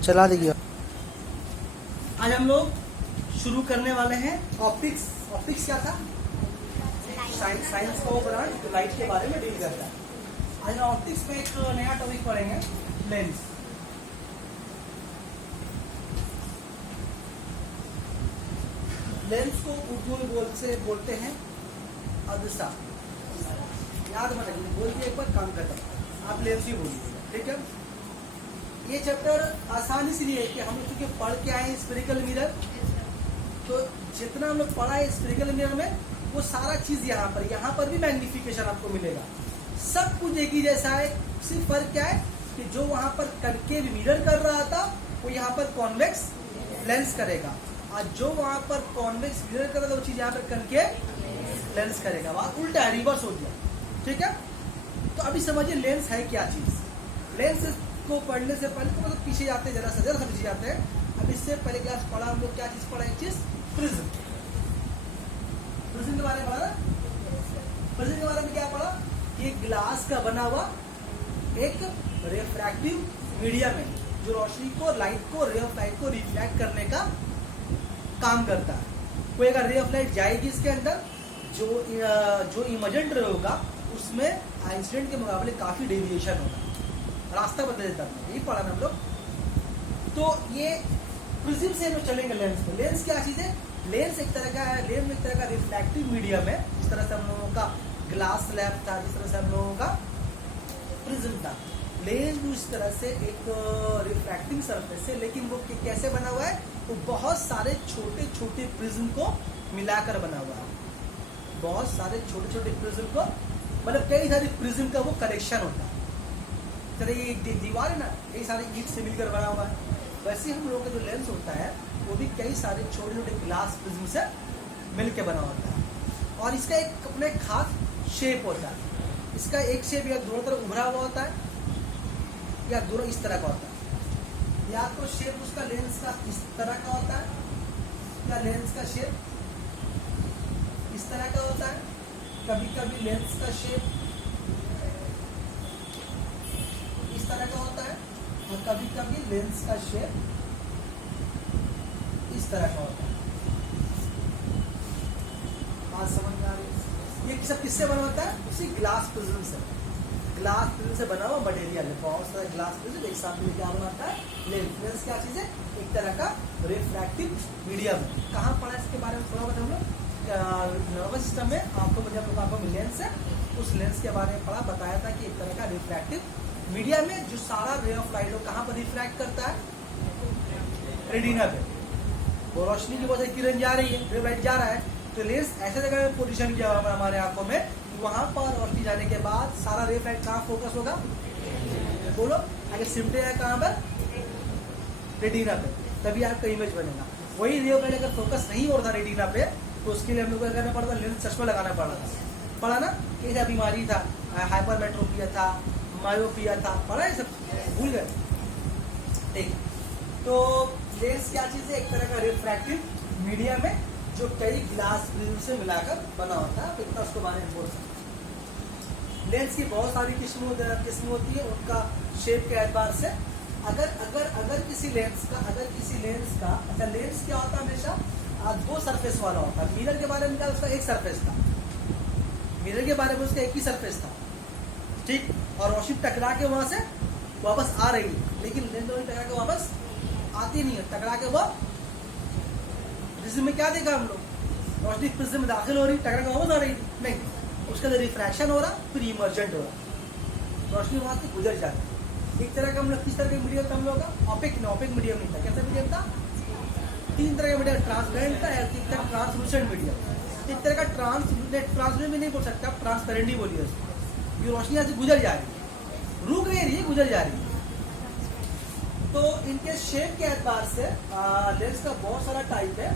चला देगी। आज हम लोग शुरू करने वाले हैं ऑप्टिक्स। ऑप्टिक्स क्या था? साइंस का वो ब्रांच जो लाइट के बारे में डील करता है। आज हम ऑप्टिक्स में एक नया टॉपिक पढ़ेंगे, लेंस। लेंस को उर्दू में बोलते हैं अदसा। याद मत रखिए, बोल के एक बार काम करता है, आप लेंस ही बोलिए, ठीक है। ये चैप्टर आसान इसलिए है कि हम लोग क्योंकि पढ़ के आए स्फेरिकल मिरर, तो जितना हम लोग पढ़ा है स्फेरिकल मिरर में वो सारा चीज यहाँ पर भी मैग्निफिकेशन आपको मिलेगा। सब कुछ एक ही जैसा है, सिर्फ फर्क क्या है कि जो वहां पर कनकेव मिरर कर रहा था वो यहाँ पर कॉन्वेक्स लेंस करेगा, और जो वहां पर कॉन्वेक्स मिरर कर रहा था वो चीज यहाँ पर कनकेव लेंस करेगा। बात उल्टा है, रिवर्स हो गया, ठीक है। तो अभी समझिए लेंस है क्या चीज। लेंस को पढ़ने से पहले तो मतलब पीछे जाते हैं, जरा सा पीछे जाते हैं। अब इससे पहले क्लास पढ़ा हम लोग, क्या चीज पढ़ा? एक चीज प्रिज्म। प्रिज्म के बारे में पढ़ा ना? प्रिज्म के बारे में क्या पढ़ा? ये ग्लास का बना हुआ एक रिफ्रैक्टिव मीडियम है जो रोशनी को, लाइट को, रे ऑफ लाइट को रिफ्लेक्ट करने का काम करता है। कोई अगर रे ऑफ लाइट जाएगी इसके अंदर, जो इमर्जेंट रे होगा उसमें इंसिडेंट के मुकाबले काफी डेविएशन होगा, रास्ता बदल देता है। यही पढ़ा ना हम लोग। तो ये प्रिज्म से हम चलेंगे लेंस में। लेंस क्या चीज है? लेंस एक तरह का है, लेंस एक तरह का रिफ्लेक्टिव मीडियम है। जिस तरह से हम लोगों का ग्लास स्लैब था, जिस तरह से हम लोगों का प्रिज्म था, लेंस भी उस तरह से एक रिफ्रैक्टिंग सरफेस है। लेकिन वो कैसे बना हुआ है? वो बहुत सारे छोटे छोटे प्रिज्म को मिलाकर बना हुआ है। बहुत सारे छोटे छोटे प्रिज्म को, मतलब कई सारे प्रिज्म का वो कलेक्शन होता है। तरह ये दीवार है ना, कई सारे ईंट से मिलकर बना हुआ है। वैसे हम लोगों का जो लेंस होता है वो भी कई सारे छोटे छोटे ग्लास प्रिज्म से मिलकर बना होता है, और इसका एक अपने खास शेप होता है। इसका एक शेप या दोनों तरफ उभरा हुआ होता है, या दोनों इस तरह का होता है। या तो शेप उसका लेंस का इस तरह का होता है, या लेंस का शेप इस तरह का होता है। कभी कभी लेंस का शेप इस तरह का होता है, और कभी कभी लेंस का शेप इस तरह का होता है। बात समझ में आ रही है? ये सब किससे बना होता है? उसी ग्लास प्रिज्म से। ग्लास प्रिज्म से बना हुआ मटेरियल है, बहुत सारा ग्लास प्रिज्म एक साथ में क्या बनाता है? लेंस। लेंस क्या चीज है? एक तरह का रिफ्रैक्टिव मीडियम है। कहाँ पढ़ा इसके बारे में थोड़ा बहुत हम लोग नर्वस सिस्टम में आपको जब लेंस है उस लेंस के बारे में पढ़ा, बताया था कि एक तरह का रिफ्रैक्टिव मीडियम में जो सारा रे ऑफ लाइट को कहाँ पर रिफ्रैक्ट करता है? रेटिना पे। वो रोशनी की वजह से किरण जा रही है, रे लाइट जा रहा है, तो लेंस ऐसे जगह में पोजीशन किया हुआ है हमारे आंखों में, वहां पर रोशनी जाने के बाद सारा रे लाइट कहाँ फोकस होगा? बोलो, अगर सिमटे है कहाँ पर? रेटिना पे, तभी आपका इमेज बनेगा। वही रे ऑफ लाइट अगर फोकस नहीं हो रहा रेटिना पे, तो उसके लिए हम लोग क्या करना पड़ता? लेंस चश्मा लगाना पड़ा ना। कैसा बीमारी था? हाइपरमेट्रोपिया था, मायोपिया था, पढ़ा है सब, भूल गए? ठीक। तो लेंस क्या चीज है? एक तरह का रिफ्रैक्टिव मीडियम है जो कई ग्लास प्रिज्म से मिलाकर बना होता है। इतना उसको बारे में बोल सकते हैं। लेंस की बहुत सारी किस्म होती है उनका शेप के एतबार से। अगर किसी लेंस का अच्छा, लेंस क्या होता है? हमेशा दो सरफेस वाला होता है। मिरर के बारे में क्या? उसका एक सरफेस था। मिरर के बारे में उसका एक ही सरफेस था, ठीक। और रोशनी टकरा के वहां से वापस आ रही है, लेकिन लेंस टकरा के वापस आती नहीं है। टकरा के वो प्रिज्म में क्या देखा हम लोग? रोशनी प्रिज्म में दाखिल हो रही, टकरा के वापस आ रही नहीं, उसका रिफ्रैक्शन हो रहा, फिर इमर्जेंट हो रहा, रोशनी वहां से गुजर जाती। एक तरह का हम लोग किस तरह का मीडियम था हम लोग का? ऑपिक मीडियम नहीं था। कैसा मीडियम था? तीन तरह का मीडियम, ट्रांसपेरेंट था, एक तरह ट्रांसलूसेंट मीडियम, एक तरह का ट्रांसलूसेंट भी नहीं बोल सकता, ट्रांसपेरेंट ही बोलिए उसको। ये रोशनी यहाँ से गुजर जा रही है, रुक नहीं रही है, गुजर जा रही है। तो इनके शेप के एतबार से लेंस का बहुत सारा टाइप है,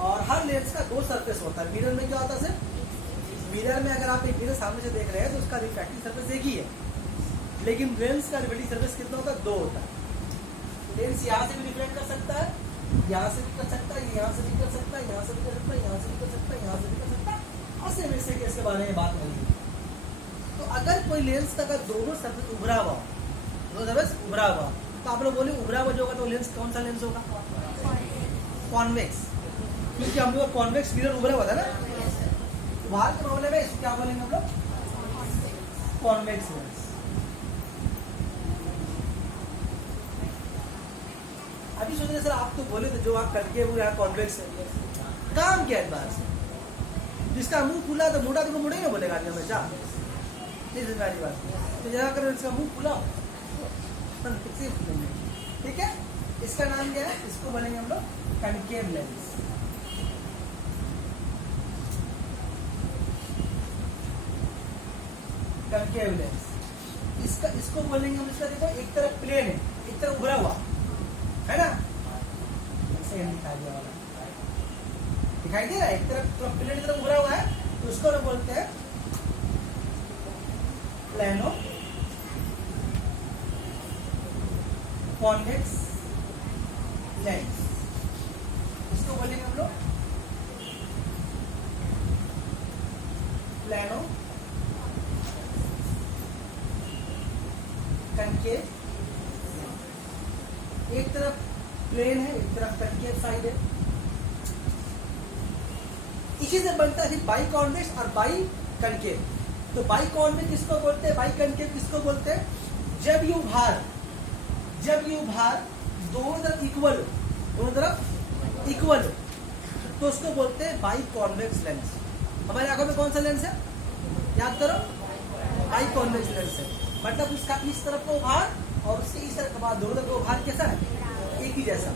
और हर लेंस का दो सरफेस होता है। मिरर में क्या होता है? मिरर में अगर आप एक मिरर सामने से देख रहे हैं तो उसका रिफ्रैक्टिव सरफेस एक ही है, लेकिन लेंस का रिफ्लेक्टिव सरफेस कितना होता है? दो होता है। लेंस यहाँ से भी रिफ्लेक्ट कर सकता है, यहाँ से भी कर सकता है, यहाँ से भी कर सकता है, यहाँ से भी कर सकता है, यहाँ से भी कर सकता है, यहाँ से भी कर सकता है। ऐसे वैसे केस के बारे में बात नहीं है। तो अगर कोई लेंस का अगर दोनों सरफेस उभरा हुआ, दोनों सरफेस उभरा हुआ, तो आप लोग बोले उभरा हुआ जो होगा तो लेंस कौन सा लेंस होगा? कॉन्वेक्स, क्योंकि हम लोग कॉन्वेक्स मिरर उभरा हुआ था ना, तो बाहर के मामले में इसको क्या बोलेंगे हम लोग? Convex lens. अभी सोच रहे सर आप तो बोले तो जो आप करके वो यहाँ कॉन्वेक्स है, काम क्या है बात से? जिसका मुंह खुला तो मोटा तो मुड़े ही ना बोलेगा आदमी हमेशा, नहीं समझ वाली बात। तो जरा कर इसका मुंह खुला हो, ठीक है। इसका नाम क्या है? इसको बोलेंगे हम लोग कनकेव लेंस। कनकेव लेंस इसको बोलेंगे हम। इसका देखो एक तरफ प्लेन है, एक तरफ उभरा हुआ है ना, ऐसे दिखाई दिया वाला दिखाई दे रहा है, एक तरफ प्लेन की तरफ उभरा हुआ है, तो उसको हम बोलते हैं प्लेनो कॉन्वेक्स लेंस। इसको बोलेंगे हम लोग प्लेनो कनकेव। एक तरफ प्लेन है, एक तरफ कनकेव साइड है। इसी से बनता है बाई कॉन्वेक्स और बाई कनकेव। तो बाई कॉन्वेक्स किसको बोलते हैं, बाई कनकेव किसको बोलते हैं? जब यू भार दोनों तरफ इक्वल हो, दोनों तरफ इक्वल हो, तो उसको बोलते हैं बाई कॉन्वेक्स लेंस। हमारे आंखों में कौन सा लेंस है? याद करो, बाई कॉन्वेक्स लेंस है। मतलब उसका इस तरफ को भार और उसके इस तरफ का दोनों तरफ को भार कैसा है? एक ही जैसा।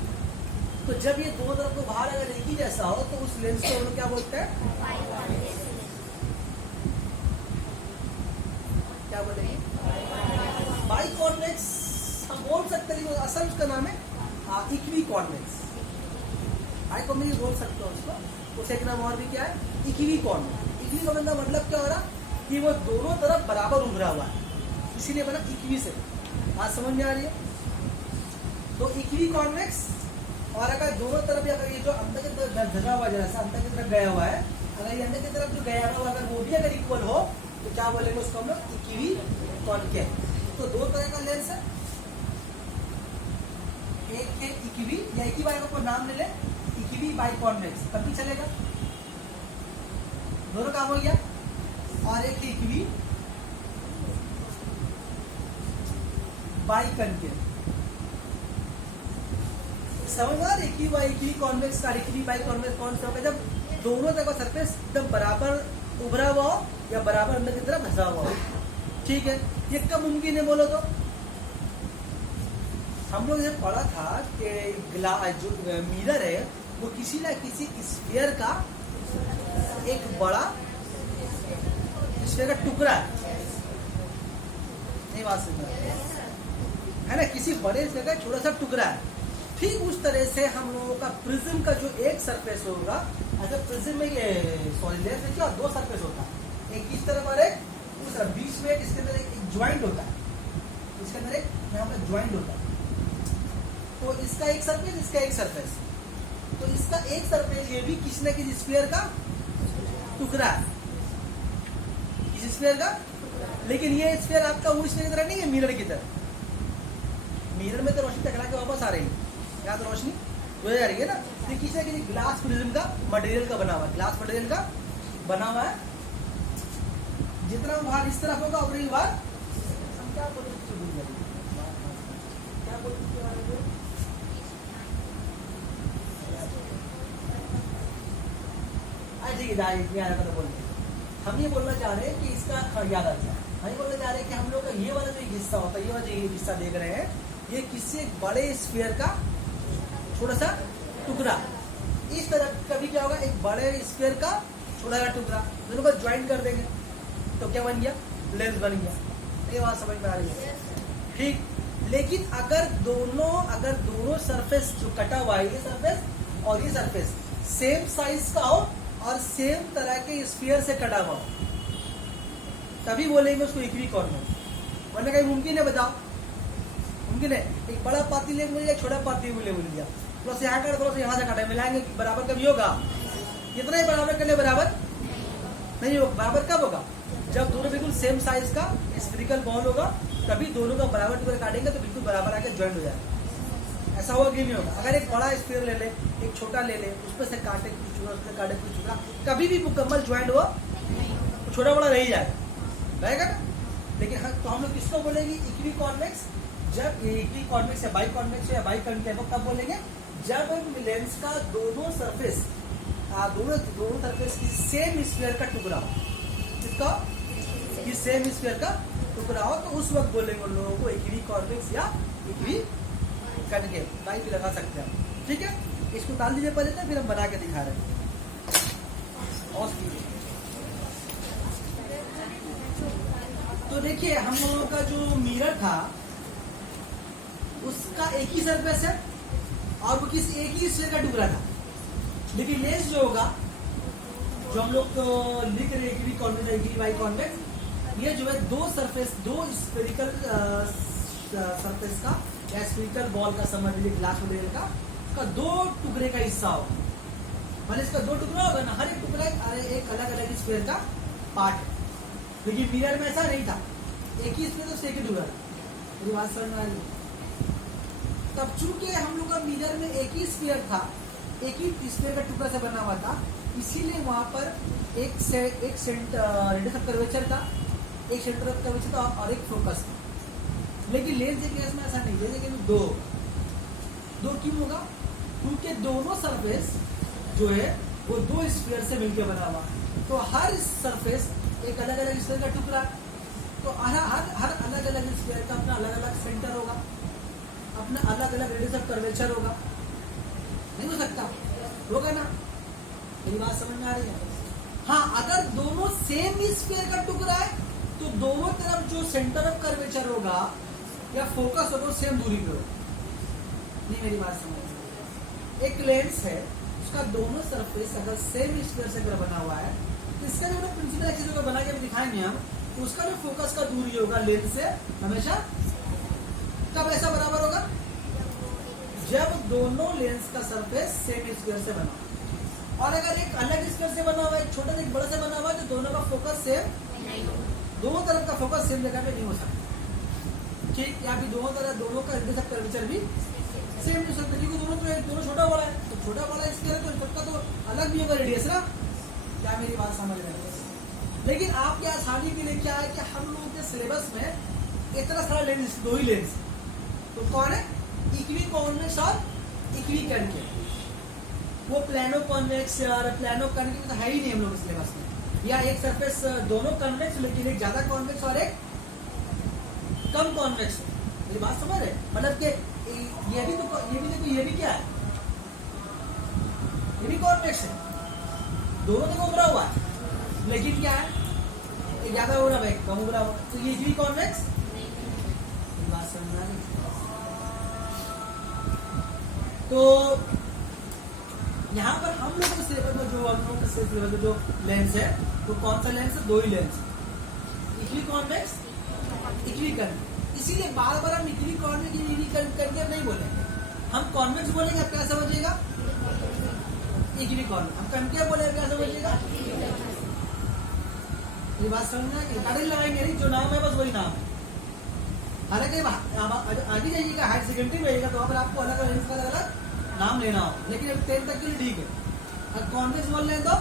तो जब ये दोनों तरफ को भार अगर एक ही जैसा हो तो उस लेंस को हम लोग क्या बोलते हैं? क्या बोलेंगे? बाई कॉन्वेक्स हम बोल सकते हैं, असल उसका नाम है इक्वी कॉन्वेक्स। बाई कॉन्वेक्स बोल सकते हो उसको। उस एक नाम और भी क्या है? Equi convex. इक्वी का मतलब क्या हो रहा कि वो दोनों तरफ बराबर उभरा हुआ है, इसीलिए बना इक्वी से। आज समझ में आ रही है? तो इक्वी कॉन्वेक्स, और अगर दोनों तरफ अगर ये जो अंदर की तरफ धसा हुआ जैसा अंदर की तरफ गया हुआ है, अगर ये अंदर की तरफ जो गया हुआ अगर वो भी अगर इक्वल हो तो क्या बोलेंगे उसको हम लोग? Equi concave. तो दो तरह का लेंस है, एक है इक्वी या इक्वी बाई को नाम ले ले, इक्वी बाई कॉन्वेक्स तब भी चलेगा, दोनों काम हो गया। और एक है इक्वी बाई कनकेव। समझ आ रही? इक्वी कॉन्वेक्स का इक्वी बाई कॉन्वेक्स कौन सा होगा? जब दोनों तरफ का सरफेस एकदम बराबर उभरा हुआ हो या बराबर अंदर की तरफ धसा हुआ हो, ठीक है। ये कब मुमकिन है बोलो तो? हम लोग ये पढ़ा था कि जो मिरर है वो किसी ना किसी स्फीयर का एक बड़ा स्फीयर का टुकड़ा है, नहीं बात समझ है ना? किसी बड़े स्फीयर का छोटा सा टुकड़ा है। ठीक उस तरह से हम लोगों का प्रिज्म का जो एक सरफेस होगा, अगर प्रिज्म में सॉरी लेंस में क्या दो सरफेस होता है, एक इस तरफ और एक उस तरफ, बीच में इसके अंदर एक ज्वाइंट होता है, इसके अंदर एक यहाँ पर ज्वाइंट होता है। तो इसका एक सरफेस, इसका एक सरफेस, तो इसका एक सरफेस ये भी किसी न किसी स्फीयर का टुकड़ा है, किसी स्फीयर का। लेकिन ये स्फीयर आपका वो स्फीयर की तरह नहीं है, मिरर की तरह। मिरर में तो रोशनी टकरा के वापस आ रही है, यहाँ तो रोशनी हो जा रही है ना। तो किसी न किसी ग्लास प्रिज्म का मटेरियल का बना हुआ है, ग्लास मटेरियल का बना हुआ है। जितना भार इस तरफ होगा उतनी भार हम क्या बोलते हम ये बोलना चाह रहे हैं कि इसका याद आ जाए। हम ये बोलना चाह रहे हैं कि हम लोग का ये वाला जो हिस्सा होता है, ये वाला जो हिस्सा देख रहे हैं, ये किसी एक बड़े स्फीयर का छोटा सा टुकड़ा। इस तरह कभी क्या होगा, एक बड़े स्फीयर का छोटा सा टुकड़ा, दोनों को ज्वाइन कर देंगे तो क्या बन गया? लेंस बन गया। ये बात समझ में आ रही है? ठीक। लेकिन अगर दोनों सरफेस जो कटा हुआ है, ये सरफेस और ये सरफेस सेम साइज का हो और सेम तरह के स्फीयर से कटा हुआ हो, तभी बोलेंगे उसको इक्वी कॉर्नर। वरना कहीं मुमकिन है? बताओ, मुमकिन है? एक बड़ा पाती ले मिल गया, छोटा पाती ले मिल गया, थोड़ा सा यहाँ काटा, थोड़ा सा यहाँ से काटा, मिलाएंगे बराबर कभी होगा? कितना ही बराबर करने बराबर नहीं होगा। बराबर कब होगा? जब दोनों बिल्कुल सेम साइज का स्फेरिकल बॉल होगा कभी दोनों का बराबर टुकड़ा काटेंगे तो बिल्कुल बराबर आके ज्वाइंट हो जाएगा। ऐसा होगा कि नहीं होगा। अगर एक बड़ा स्फीयर ले ले, एक छोटा ले ले, उसमें से काटे कुछ टुकड़ा, उसमें काटे कुछ टुकड़ा, कभी भी मुकम्मल ज्वाइंट हो, छोटा बड़ा रह जाएगा, रहेगा ना। लेकिन तो हम लोग किसको बोलेंगे इक्वी कॉन्वेक्स? जब इक्वी कॉन्वेक्स या बाई कॉन्वेक्स या बाई कॉन्केव कब बोलेंगे? जब लेंस का दोनों सरफेस की सेम स्फीयर का टुकड़ा हो, किसका? ये सेम स्फीयर का टुकड़ा हो, तो उस वक्त बोलेंगे उन लोगों को इक्वी कॉन्वेक्स या इक्वी कॉन्केव। बाई भी लगा सकते हैं, ठीक है। इसको डाल दीजिए पहले, तो फिर हम बना के दिखा रहे हैं। और तो देखिए हम लोगों का जो मिरर था उसका एक ही सरफेस है और वो किसी एक ही स्फीयर का टुकड़ा था। लेकिन लेंस जो होगा, जो हम लोग तो लिख रहे हैं equi convex, equi by convex, ये जो है दो सरफेस, दो स्फेरिकल सरफेस का या स्फेरिकल बॉल का, समझ लीजिए ग्लास मटेरियल का, उसका दो टुकड़े का हिस्सा होगा। मतलब इसका दो टुकड़ा होगा ना, हर एक टुकड़ा एक अलग अलग स्फीयर का पार्ट है। लेकिन मिरर में ऐसा नहीं था, एक ही स्फीयर तो एक ही टुकड़ा था। मेरी बात समझ में आ रही है? तब चूंकि हम लोग का मिरर में एक ही स्फीयर था, एक ही स्फीयर का टुकड़ा से बना हुआ था, इसीलिए वहां पर एक सेंटर ऑफ कर्वेचर था, एक सेंटर ऑफ कर्वेचर था और एक फोकस था। लेकिन लेंस के केस में ऐसा नहीं है, लेकिन दो क्यों होगा? क्योंकि दोनों सरफेस जो है वो दो स्फीयर से मिलकर बना हुआ, तो हर सरफेस एक अलग अलग स्फीयर का टुकड़ा, तो हर अलग अलग स्फीयर का अपना अलग अलग सेंटर होगा, अपना अलग अलग रेडियस ऑफ कर्वेचर होगा। नहीं हो सकता? होगा ना? मेरी बात समझ में आ रही है? हाँ, अगर दोनों सेम स्फीयर का टुकड़ा है तो दोनों तरफ जो सेंटर ऑफ कर्वेचर होगा या फोकस होगा सेम दूरी पे होगा। नहीं, मेरी बात समझ में? एक लेंस है, उसका दोनों सरफेस अगर सेम स्फीयर से अगर बना हुआ है, तो इसका जो प्रिंसिपल एक्सिस होगा, बना के दिखाएंगे हम, तो उसका जो फोकस का दूरी होगा लेंस से हमेशा कब ऐसा बराबर होगा? जब दोनों लेंस का सरफेस सेम स्फीयर से बना हो। और अगर एक अलग स्फीयर से बना हुआ है, एक छोटा से एक बड़ा से बना हुआ है, तो दोनों का फोकस सेम, दोनों तरफ का फोकस सेम जगह पे नहीं हो सकता, ठीक? या फिर दोनों का रेडियस ऑफ कर्वेचर भी सेम नहीं हो सकता, क्योंकि दोनों छोटा बड़ा है, तो छोटा बड़ा स्फीयर है तो सबका तो अलग भी होगा रेडियस ना। क्या मेरी बात समझ रहे हैं? लेकिन आपके आसानी के लिए क्या है कि हम लोगों के सिलेबस में इतना सारा लेंस, दो ही लेंस, तो कौन है? इक्वी कॉन्वेक्स और इक्वी कॉन्केव। वो प्लानो कॉन्वेक्स और प्लानो कॉन्केव तो है ही नहीं हम लोग के सिलेबस में। या एक सरफेस दोनों कॉन्वेक्स, लेकिन एक ज्यादा कॉन्वेक्स और एक कम कॉन्वेक्स। मेरी बात समझ रहे? मतलब कि ये भी देखो, ये भी क्या है? ये भी कॉन्वेक्स है, दोनों देखो उभरा हुआ है, लेकिन क्या है? एक ज्यादा हो रहा है, कम उभरा हुआ, तो ये भी कॉन्वेक्स। बात समझ आ रही? तो यहाँ पर हम लोग के सिलेबस में जो हम लोग के सिलेबस में जो लेंस है, तो कौन सा लेंस है? दो ही lens, equi convex, equi concave. इसीलिए बार बार हम इक्वी कॉन्वेक्स, इक्वी कॉन्केव नहीं बोलेंगे, हम कॉन्वेक्स बोलेंगे। आप क्या समझिएगा? Equi convex. हम कॉन्केव बोलेंगे, क्या समझिएगा? ये बात समझना है? टाइटल लगाएंगे नहीं, जो नाम है बस वही नाम है। हालांकि आगे जाइएगा, हायर सेकेंडरी में जाइएगा, तो वहाँ पर आपको अलग अलग लेंस का अलग नाम लेना हो, लेकिन अब 10 तक के लिए ठीक है। अगर कॉन्वेक्स बोल रहे हैं तो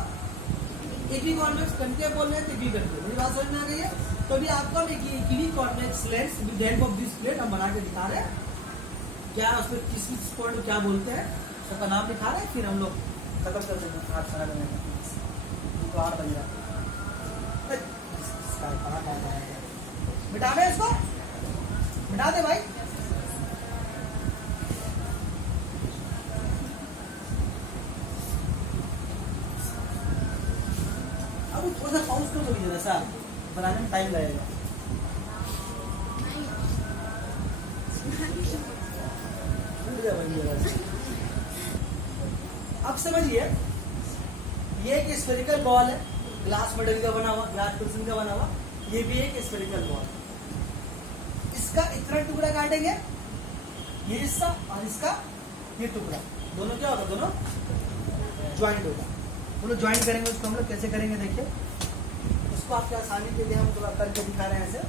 इक्वी कॉन्वेक्स, कॉन्केव बोल रहे हैं तो इक्वी कॉन्केव। मेरी बात समझ में आ गई है? तो अभी आपको हम equi convex lens with the help of this plate हम बना के दिखा रहे हैं। क्या उसको किस पॉइंट को क्या बोलते हैं, सबका नाम दिखा रहे हैं, फिर हम लोग खत्म कर देंगे 8 सारा करने का। 8 बज रहा, मिटा दे इसको, मिटा दे भाई। अब थोड़ा सा पाउस कर दो, जरा बनाने में टाइम लगेगा। अब समझिए, ये एक स्फेरिकल बॉल है, ग्लास मटेरियल का बना हुआ, ग्लास प्रिज्म का बना हुआ। ये भी एक स्फेरिकल बॉल। इसका इतना टुकड़ा काटेंगे, ये हिस्सा और इसका ये टुकड़ा, दोनों क्या होगा? दोनों ज्वाइंट होगा। दोनों ज्वाइंट करेंगे, उसको हम लोग कैसे करेंगे देखिए। उसको आपके आसानी के लिए हम थोड़ा करके दिखा रहे हैं ऐसे।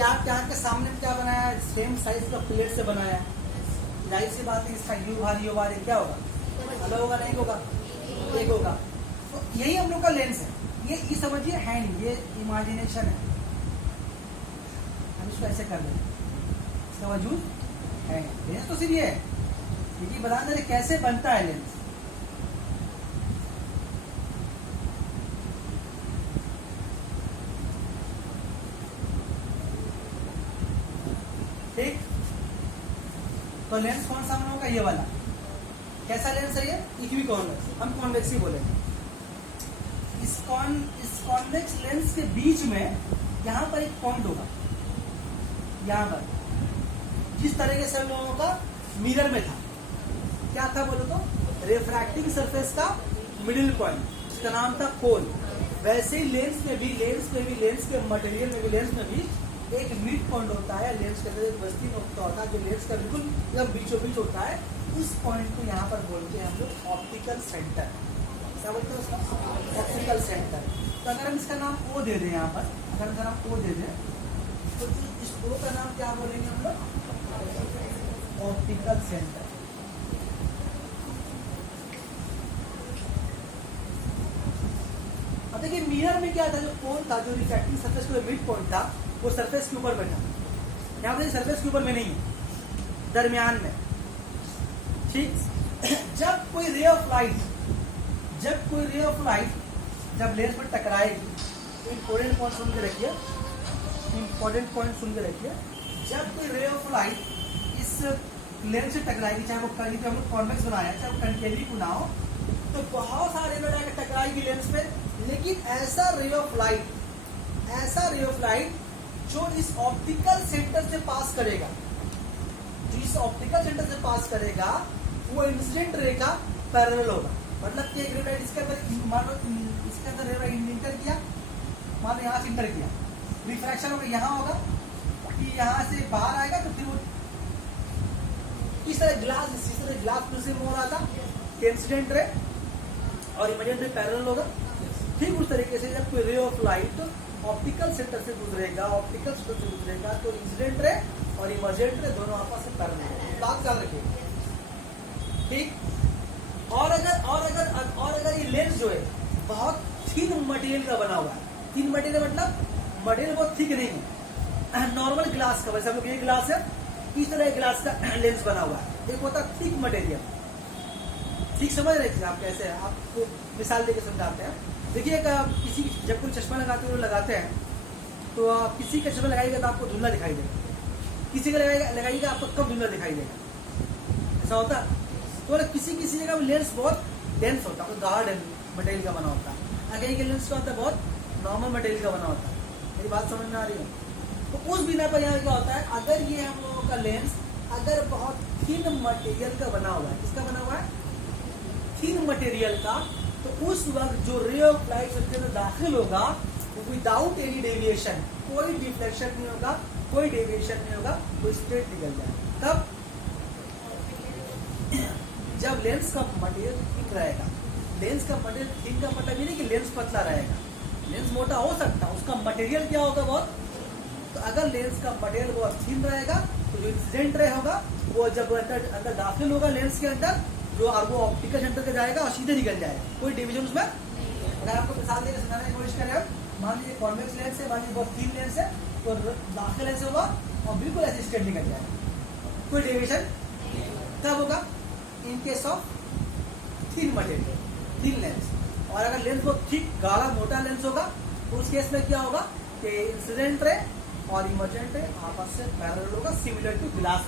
अभी आपके आँख के सामने क्या बनाया है, सेम साइज का प्लेट से बनाया है, जाहिर सी बात है इसका यू भार क्या होगा, अलग होगा नहीं होगा, एक होगा। तो यही हम लोग का लेंस है, ये समझिए है नहीं, ये इमेजिनेशन है, हम इसको ऐसे कर दें, इसका वजूद है। लेंस तो सिर्फ ये है, क्योंकि बता दे कैसे बनता है लेंस। ठीक, तो लेंस कौन सा होगा, ये वाला। कैसा लेंस है ये, इक्वी कॉन्वेक्स, हम कॉन्वेक्स ही बोलेंगे। इस कॉन्वेक्स लेंस के बीच में यहाँ पर एक पॉइंट होगा, यहाँ पर, जिस तरीके से हम लोगों का मिरर में था, क्या था बोलो तो, रिफ्रैक्टिंग सरफेस का मिडिल पॉइंट, जिसका नाम था कोन। वैसे ही लेंस में भी लेंस के मटेरियल में भी, लेंस में भी एक मिड पॉइंट होता है, लेंस के अंदर एक वस्ती नुकता होता है जो लेंस का बिल्कुल एकदम बीचों बीच होता है। उस पॉइंट को यहाँ पर बोलते हैं हम लोग ऑप्टिकल सेंटर। क्या बोलते हैं उसका, ऑप्टिकल सेंटर। तो अगर हम इसका नाम ओ दे दें, यहाँ पर अगर हम इसका नाम ओ दे दें, तो इस ओ का नाम क्या बोलेंगे हम लोग, ऑप्टिकल सेंटर। अब देखिए मिरर में क्या था, जो कोन था, जो रिफ्रैक्टिंग सरफेस का मिड पॉइंट था, वो सरफेस के ऊपर बैठा, यहाँ पर सरफेस के ऊपर में नहीं है, दरमियान में। ठीक, जब कोई रे ऑफ लाइट जब लेंस पर टकराएगी, तो इंपॉर्टेंट पॉइंट सुन के रखिए, जब कोई रे ऑफ लाइट इस लेंस से टकराएगी, चाहे वो हम लोग कॉन्वेक्स बनाया, चाहे वो कनकेवी को ना हो, तो बहुत सारे रे जाकर टकराएगी लेंस पे। लेकिन ऐसा रे ऑफ लाइट जो इस ऑप्टिकल सेंटर से पास करेगा, वो इंसिडेंट रे का पैरेलल होगा। मतलब कि एक रे इसके अंदर, मान लो इसके अंदर रे इंटर किया, मान लो यहाँ से इंटर किया, रिफ्रैक्शन होगा, यहाँ होगा कि यहाँ से बाहर आएगा, तो फिर वो इस तरह ग्लास से हो रहा था, इंसिडेंट रे और इमेजिनरी पैरेलल होगा। ठीक उस तरीके से जब कोई ray of light optical centre से गुजरेगा, तो इंसिडेंट रे और इमर्जेंट रे दोनों आपस में पैरेलल होगा। बात कर रखिए, ठीक। और अगर ये लेंस जो है बहुत थिन मटेरियल का बना हुआ है, थिन मटेरियल मतलब मटेरियल बहुत थिक नहीं है, नॉर्मल ग्लास का, वैसे हम लोग ये ग्लास है, इस तरह ग्लास का लेंस बना हुआ है। एक होता थिक मटेरियल, ठीक समझ रहे थे आप कैसे, आपको मिसाल देके समझाते हैं। देखिए किसी जब कोई चश्मा लगाते हैं, तो किसी का चश्मा लगाइएगा तो आपको धुंधला दिखाई देगा, किसी का लगाइएगा आपको कम धुंधला दिखाई देगा, ऐसा होता है। तो किसी जगह लेंस बहुत डेंस होता है, गाढ़ मटेरियल का बना होता है, कहीं के लेंस का होता है बहुत नॉर्मल मटेरियल का बना होता है। मेरी बात समझ में आ रही है? तो उस बिना पर यहाँ क्या होता है, अगर ये हम लोगों का लेंस अगर बहुत थिन मटेरियल का बना हुआ है, किसका बना हुआ है, थिन मटेरियल का, तो उस वक्त जो रे ऑफ लाइट उसके अंदर दाखिल होगा, विदाउट एनी डेविएशन, कोई डिफ्लेक्शन नहीं होगा, कोई डेविएशन नहीं होगा, वो स्ट्रेट निकल जाएगा। तब जब लेंस का मटेरियल थिक रहेगा, लेंस का मटेरियल थिक का मतलब ये नहीं कि लेंस पतला रहेगा, लेंस मोटा हो सकता है, उसका मटेरियल क्या होगा बहुत। तो अगर लेंस का मटेरियल बहुत थिन रहेगा, तो जो इंसिडेंट रे होगा वो जब अंदर दाखिल होगा लेंस के अंदर, जो वो ऑप्टिकल सेंटर पे जाएगा और सीधे निकल जाएगा, कोई डिवीजन उसमें। अगर आपको मिसाल देकर समझाने की कोशिश करें, मान लीजिए कॉन्वेक्स लेंस है, मान लीजिए बहुत थिन लेंस है, तो दाखिल ऐसे होगा और बिल्कुल ऐसे स्ट्रेट निकल जाएगा, कोई डेविएशन तब होगा in case of thin material, thin lens. और अगर लेंस बहुत थिक गाढ़ा मोटा लेंस होगा, तो उस केस में क्या होगा कि इंसिडेंट रे और इमर्जेंट रे आपस से पैरेलल होगा, सिमिलर टू ग्लास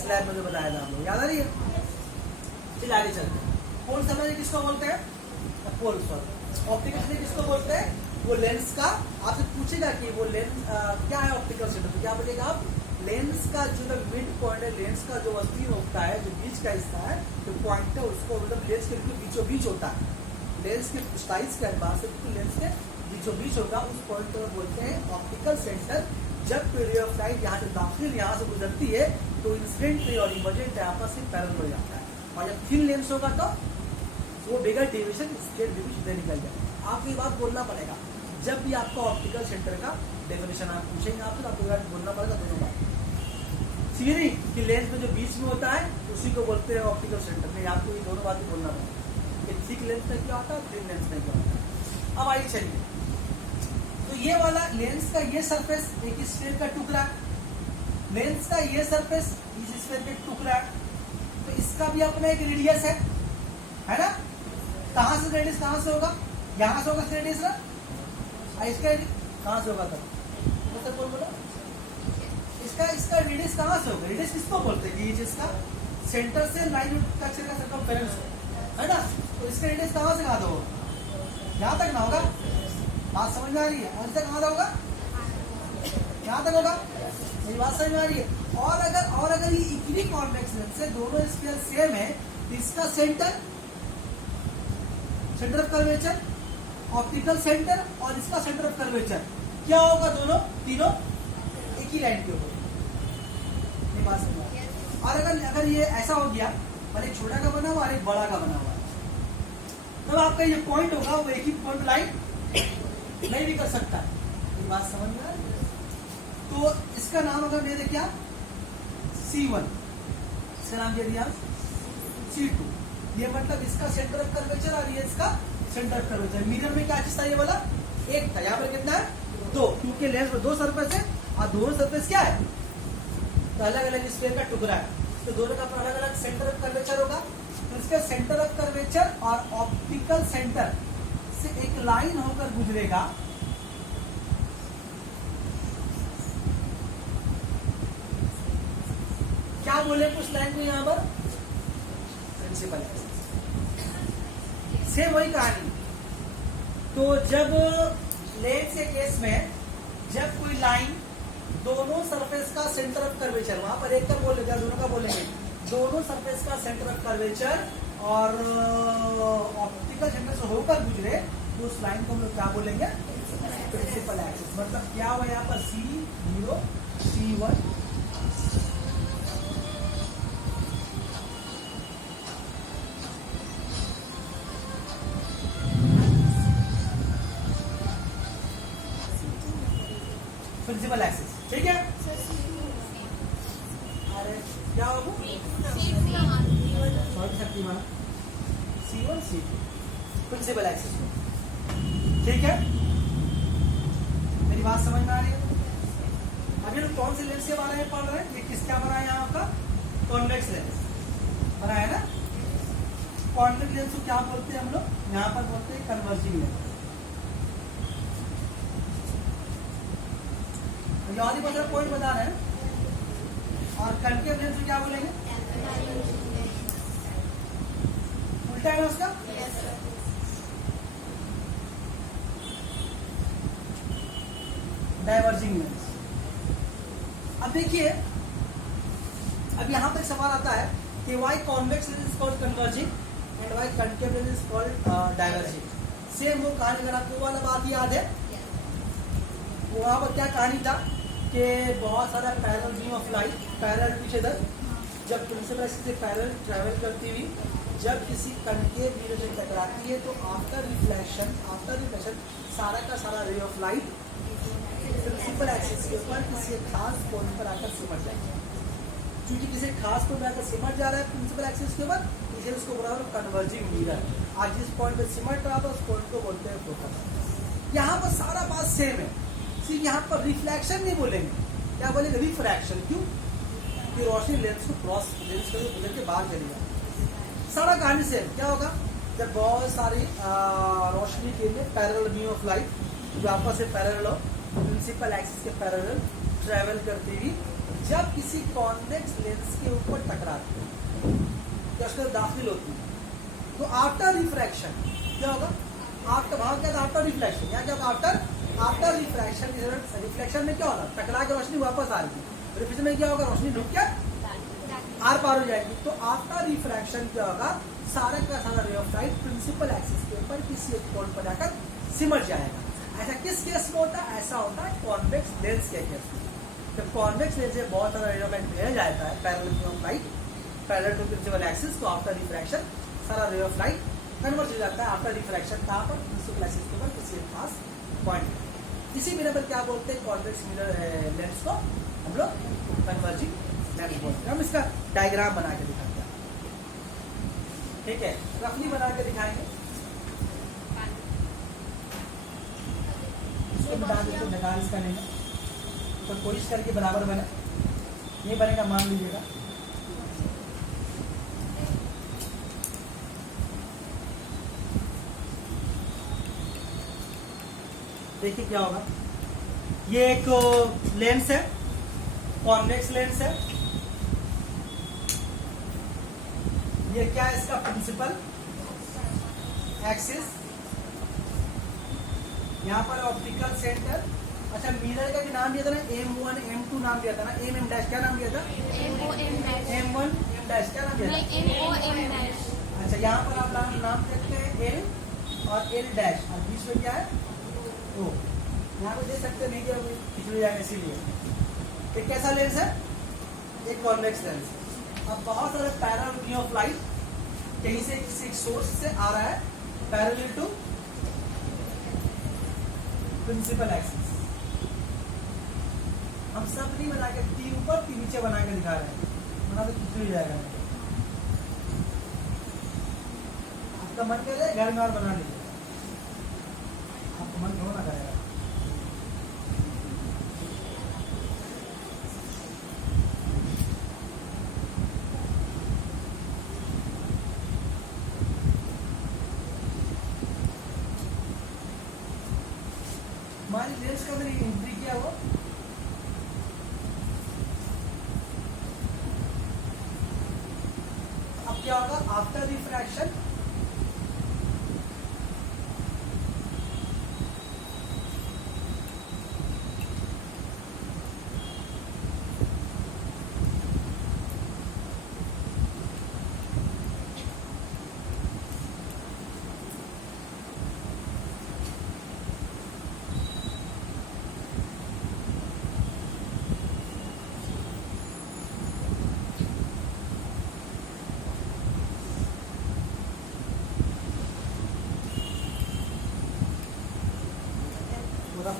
स्लैब में जो बताया था हम लोग, याद आ रही है? चलिए आगे चलते हैं। पोल समझे किसको बोलते हैं, पोल सॉरी ऑप्टिकल सेंटर किसको बोलते हैं, वो लेंस का आपसे पूछेगा कि वो लेंस क्या है ऑप्टिकल सेंटर, तो क्या बोलेगा आप, लेंस का जो मिड पॉइंट है, लेंस का जो वस्ती होता है, जो बीच का हिस्सा है, जो पॉइंट है, उसको मतलब लेंस के बिल्कुल बीचों बीच होता है, लेंस के साइज के अनुसार से बिल्कुल लेंस के बीचों बीच होगा, उस पॉइंट को बोलते हैं ऑप्टिकल सेंटर। जब कोई रे ऑफ लाइट यहाँ से दाखिल यहाँ से गुजरती है, तो इंसिडेंट रे और इमर्जेंट रे आपस में पैरेलल हो जाता है, और जब थिन लेंस होगा तो वो बिगर डेविएशन स्ट्रेट बिल्कुल सीधे निकल जाए। आपको ये बात बोलना पड़ेगा, जब भी आपका ऑप्टिकल सेंटर का डेफिनेशन आप पूछेंगे आपसे तो आपको यार बोलना पड़ेगा दोनों बात। सीधी कि लेंस में जो बीच में होता है उसी को बोलते हैं ऑप्टिकल सेंटर में, आपको ये दोनों बातें बोलना पड़ेगा कि थिक लेंस में क्या होता है, थिन लेंस में क्या होता है। अब आइए चलिए, तो ये वाला लेंस का ये सरफेस एक स्फीयर का टुकड़ा, लेंस का ये सरफेस इस स्फीयर का टुकड़ा, तो इसका भी अपना एक रेडियस है ना। कहाँ से रेडियस कहाँ से होगा, यहाँ से होगा रेडियस ना, इसका कहाँ से होगा तब मतलब बोलो इसका रेडियस कहाँ से होगा, रेडियस किसको बोलते हैं कि ये जिसका सेंटर से लाइन स्ट्रक्चर का सर्कमफेरेंस है ना, तो इसका रेडियस कहाँ से कहाँ होगा, यहाँ तक ना होगा, बात समझ में आ रही है। और इसका कहाँ होगा, यहाँ तक होगा, मेरी बात समझ में आ रही है। और अगर ये इक्वली कॉन्वेक्स लेंस से दोनों स्फीयर सेम है तो इसका centre of curvature, optical centre और इसका सेंटर ऑफ कर्वेचर क्या होगा, दोनों तीनों एक ही लाइन के ऊपर। और अगर ये ऐसा हो गया, मतलब एक छोटा का बना हुआ और एक बड़ा का बना हुआ, तब आपका ये पॉइंट होगा वो एक ही पॉइंट लाइन नहीं भी कर सकता। ये बात समझ में आ रही है। तो इसका नाम अगर दे दे क्या, C1, इसका नाम दे दिया C2। ये मतलब इसका सेंटर ऑफ कर्वेचर और ये इसका सेंटर ऑफ कर्वेचर। मिरर में क्या चीज था, ये वाला एक था, यहाँ पर कितना है, दो, क्योंकि लेंस में दो सरफेस है और दोनों सरफेस क्या है, तो अलग अलग स्फीयर का टुकड़ा है, तो दोनों का अलग अलग सेंटर ऑफ कर्वेचर होगा। तो इसका सेंटर ऑफ कर्वेचर और ऑप्टिकल सेंटर से एक लाइन होकर गुजरेगा, क्या बोले कुछ लाइन को यहाँ पर, प्रिंसिपल सेम वही कहानी। तो जब लेंस के केस में जब कोई लाइन दोनों सरफेस का सेंटर ऑफ कर्वेचर, वहां पर एक का बोलेगा, दोनों का बोलेंगे, दोनों सरफेस का सेंटर ऑफ कर्वेचर और ऑप्टिकल सेंटर से होकर गुजरे, तो उस लाइन को हम लोग क्या बोलेंगे, प्रिंसिपल एक्सिस। मतलब क्या हुआ यहाँ पर, C0 C1 प्रिंसिपल एक्सिस, ठीक है। अरे क्या होगा, Shaktimaan C1 C2 principal axis, ठीक है। मेरी बात समझ में आ रही है। अभी लोग कौन से लेंस के बारे में पढ़ रहे हैं, ये किसका बना है, यहाँ आपका कॉन्वेक्स लेंस बना है ना। कॉन्वेक्स लेंस को क्या बोलते हैं हम लोग, यहाँ पर बोलते हैं कन्वर्जिंग लेंस। यदि बच्चा पॉइंट बता रहे हैं। और कनकेव लेंस को क्या बोलेंगे, उल्टा है ना उसका, डाइवर्जिंग लेंस। अब देखिए, अब यहाँ पे सवाल आता है कि why convex lens is called converging and why concave lens is called diverging. Same वो कहानी, अगर आपको वाला बात याद है, वहां पर क्या कहानी था कि बहुत सारा parallel beam of light, parallel पीछे इधर, जब प्रिंसिपल एक्सिस से पैरेलल ट्रैवल करती हुई जब किसी कनकेव मिरर से टकराती है तो आफ्टर रिफ्लेक्शन सारा का सारा ray of light principal axis के ऊपर किसी खास पॉइंट पर आकर सिमट जाएगा। क्योंकि किसी खास पॉइंट पर आकर सिमट जा रहा है प्रिंसिपल एक्सिस के ऊपर, इसलिए उसको बोला कन्वर्जिंग मिरर। आज जिस पॉइंट पर सिमट रहा था उस पॉइंट को बोलते हैं फोकस। यहाँ पर सारा बात सेम है, सिर्फ यहाँ पर रिफ्लेक्शन नहीं बोलेंगे, क्या बोलेंगे, रिफ्रैक्शन। क्यों, कि रोशनी लेंस को क्रॉस, लेंस को गुजर के बाहर चली जाए। सारा कहानी से क्या होगा, जब बहुत सारी रोशनी के लिए पैरेलल बीम ऑफ लाइट जो आपस से पैरेलल हो, प्रिंसिपल एक्सिस के पैरेलल ट्रैवल करती हुई जब किसी कॉन्वेक्स लेंस के ऊपर टकराती है या उसके दाखिल होती है, तो आफ्टर रिफ्रैक्शन क्या होगा, आफ्टर भाव क्या था, आफ्टर रिफ्लेक्शन, यहाँ क्या होगा, आफ्टर रिफ्रैक्शन। रिफ्लेक्शन में क्या होगा, टकरा के रोशनी वापस आ रही है, रिफ्लेक्शन में क्या होगा, रोशनी ढुक के आर पार हो जाएगी। तो आफ्टर रिफ्रैक्शन क्या होगा, सारा का सारा ray of light principal axis के ऊपर किसी एक पॉइंट पर जाकर सिमट जाएगा। ऐसा किस केस में होता है, ऐसा होता है कॉन्वेक्स लेंस के केस में। जब कॉन्वेक्स लेंस से बहुत सारा रे ऑफ लाइट भेजा जाता है parallel of light parallel to principal axis, तो आफ्टर रिफ्रैक्शन सारा रे ऑफ लाइट कन्वर्ट हो जाता है आफ्टर रिफ्रैक्शन कहाँ पर, प्रिंसिपल एक्सिस के ऊपर किसी एक खास पॉइंट। इसी बिना पर क्या बोलते हैं, कॉन्वेक्स मिरर लेंस को हम लोग कन्वर्जिंग लेंस बोलते हैं। हम इसका डायग्राम बना के दिखाते हैं, ठीक है, रफली बना के दिखाएंगे। इसको बता देते हैं, बेकार इसका नहीं है, तो कोशिश करके बराबर बने, नहीं बनेगा मान लीजिएगा। देखिए क्या होगा, ये एक लेंस है, कॉन्वेक्स लेंस है। ये क्या है, इसका प्रिंसिपल एक्सिस, यहाँ पर ऑप्टिकल सेंटर। अच्छा, मिरर का भी नाम दिया था ना, M1 M2 नाम दिया था ना, M डैश क्या नाम दिया था, M1 M डैश क्या नाम दिया था। अच्छा, यहाँ पर आप नाम देखते हैं L और L डैश, और बीच में क्या है O। यहाँ पे देख सकते हैं, नहीं कि खिचड़ी जाए इसीलिए। एक कैसा लेंस है, एक कॉन्वेक्स लेंस। अब बहुत सारे पैरेलल रे ऑफ लाइट कहीं से किसी सोर्स से आ रहा है, पैरेलल टू प्रिंसिपल एक्सिस। हम सब नहीं बना के, तीन ऊपर तीन नीचे बना के दिखा रहे हैं, बना तो खिचड़ी जाएगा। आपका मन कर रहा है घर में और बना लीजिए, आपको मन क्यों ना करेगा। हमारी लेंस का मैंने एंट्री किया वो, अब क्या होगा, आफ्टर रिफ्रैक्शन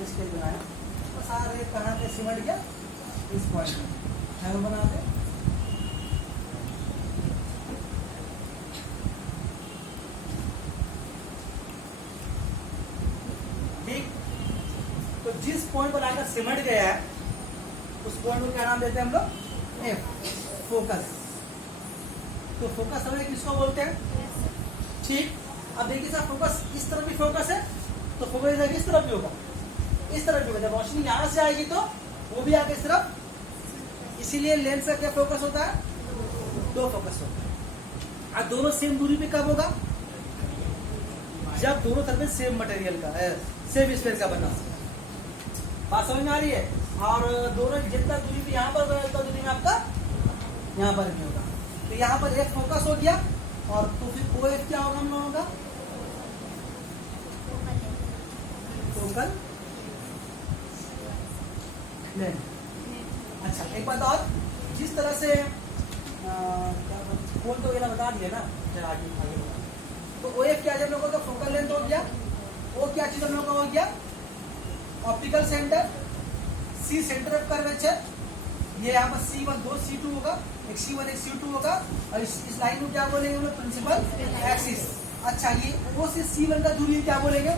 स्केल बनाया और सारे कहाँ पे सिमट गया, इस पॉइंट में है वो बना दे। ठीक, तो जिस पॉइंट पर आकर सिमट गया है उस पॉइंट को क्या नाम देते हैं हम लोग, F, फोकस। तो फोकस हमें किसको बोलते हैं, ठीक। अब देखिए साहब, फोकस इस तरफ भी फोकस है, तो फोकस किस तरफ भी होगा, इस तरफ भी होगा। जब रोशनी यहां से आएगी तो वो भी आगे इस तरफ, इसीलिए लेंस का क्या फोकस होता है, दो फोकस होता है। अब दोनों सेम दूरी पे कब होगा, जब दोनों तरफ सेम मटेरियल का है, सेम स्पेस का बना। बात समझ में आ रही है। और दोनों जितना दूरी पे यहाँ पर उतना दूरी में आपका यहाँ पर भी होगा। तो यहाँ पर एक फोकस हो गया, और तो फिर OF क्या होगा हम लोगों का, फोकल लेंथ। अच्छा, एक बात और, जिस तरह से फोन तो ये ना बता दिया ना, आगे तो OF क्या हम लोगों का फोकल लेंथ हो गया, वो क्या चीज हम लोग का हो गया, optical centre. C centre of curvature, ये यहाँ पर C1 दो C2 होगा, एक C1 एक C2 होगा, और इस लाइन को क्या बोलेंगे हम लोग, प्रिंसिपल एक्सिस। अच्छा, ये O से C1 का दूरी क्या बोलेंगे,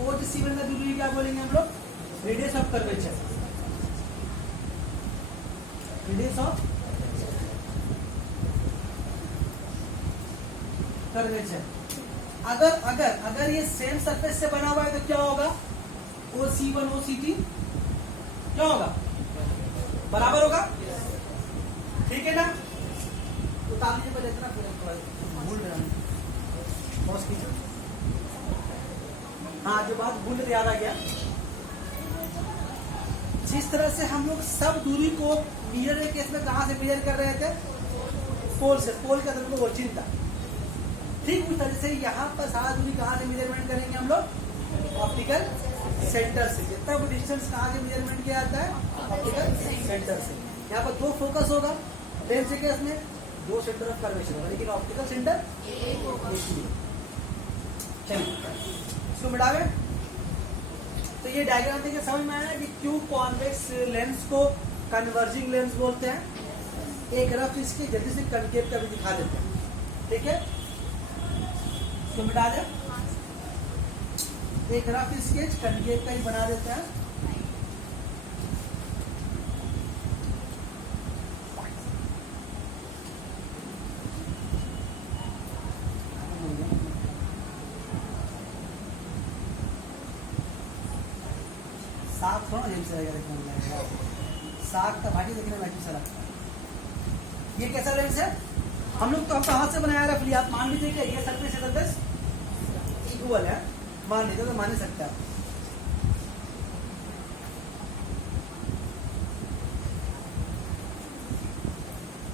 O से C1 का दूरी क्या बोलेंगे हम लोग, radius of curvature, radius of curvature. अगर अगर अगर ये सेम सरफेस से बना हुआ है तो क्या होगा, OC1 OC2 क्या होगा, बराबर होगा, ठीक है ना। तो ताकि लीजिए पहले इतना, फिर भूल रहा हूँ, पॉज कीजिए। हाँ, जो बात भूल रहे याद आ गया, जिस तरह से हम लोग सब दूरी को मिरर के केस में कहाँ से मेजर कर रहे थे, पोल से, पोल के अंदर को वो चिंता। ठीक उस तरह से यहाँ पर सारा दूरी कहाँ से मेजरमेंट करेंगे हम लोग, ऑप्टिकल सेंटर से। जितना वो डिस्टेंस कहाँ से मेजरमेंट किया जाता है, ऑप्टिकल सेंटर से। यहाँ पर दो फोकस होगा, लेंस के केस में दो सेंटर ऑफ कर्वेचर होगा, लेकिन ऑप्टिकल सेंटर एक ही है। चलिए इसको मिटावे, तो ये डायग्राम देखिए समझ में आया कि क्यों कॉन्वेक्स लेंस को कन्वर्जिंग लेंस बोलते हैं। एक रफ इसके जल्दी से कनकेव का भी दिखा देते हैं, ठीक है, इसको मिटा दे। एक रफ स्केच कनकेव का ही बना देते हैं। साग थोड़ा जेल से लगेगा, साग का भाजी देखने में अच्छा लगता है। ये कैसा लेंस है? हम लोग तो हाथ से बनाया रफली, आप मान लीजिए कि ये सरफेस इक्वल है, मान लीजिए तो मान नहीं सकता।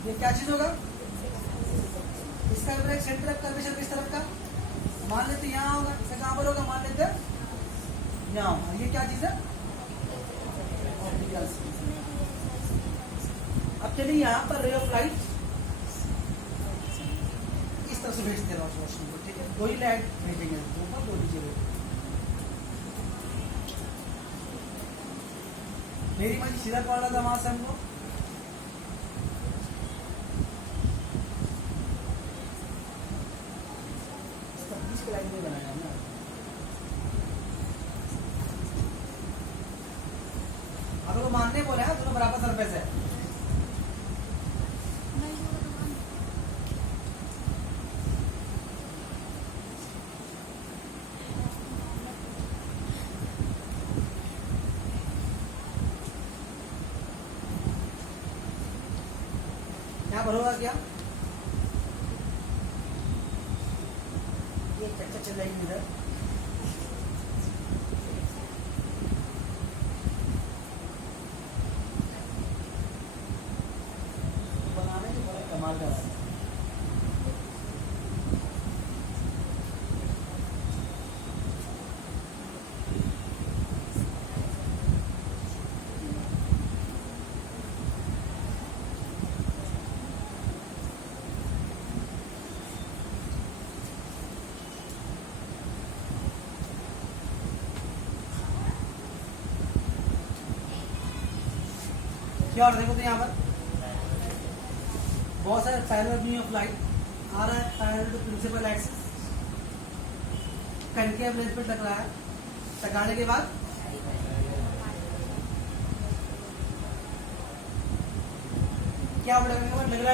ये क्या चीज होगा? इसका एक सेंटर ऑफ कर्वेचर किस तरफ का? मान लेते यहाँ होगा, इसका कहां पर होगा? मान लेते यहाँ होगा। ये क्या चीज है? अब चलिए यहाँ पर रे ऑफ लाइट इस तरह से भेजते रहो रोशनी को, ठीक है, दो ही लाइट भेजेंगे, ऊपर दो नीचे। मेरी मर्जी सीधा कॉल था वहां से हमको, इसका 20 का लाइन नहीं बनाया ना। अगर वो मानने बोले हैं दोनों बराबर सरफेस है। यहाँ पर होगा क्या? ये चक्कर चल जाएगी इधर, बनाने में बड़ा कमाल का है। क्या और देखो तो यहाँ पर बहुत सारे पैरेलल बीम ऑफ लाइट आ रहा है, parallel to principal axis, concave lens पे टकरा है। टकराने के बाद क्या लग रहा है?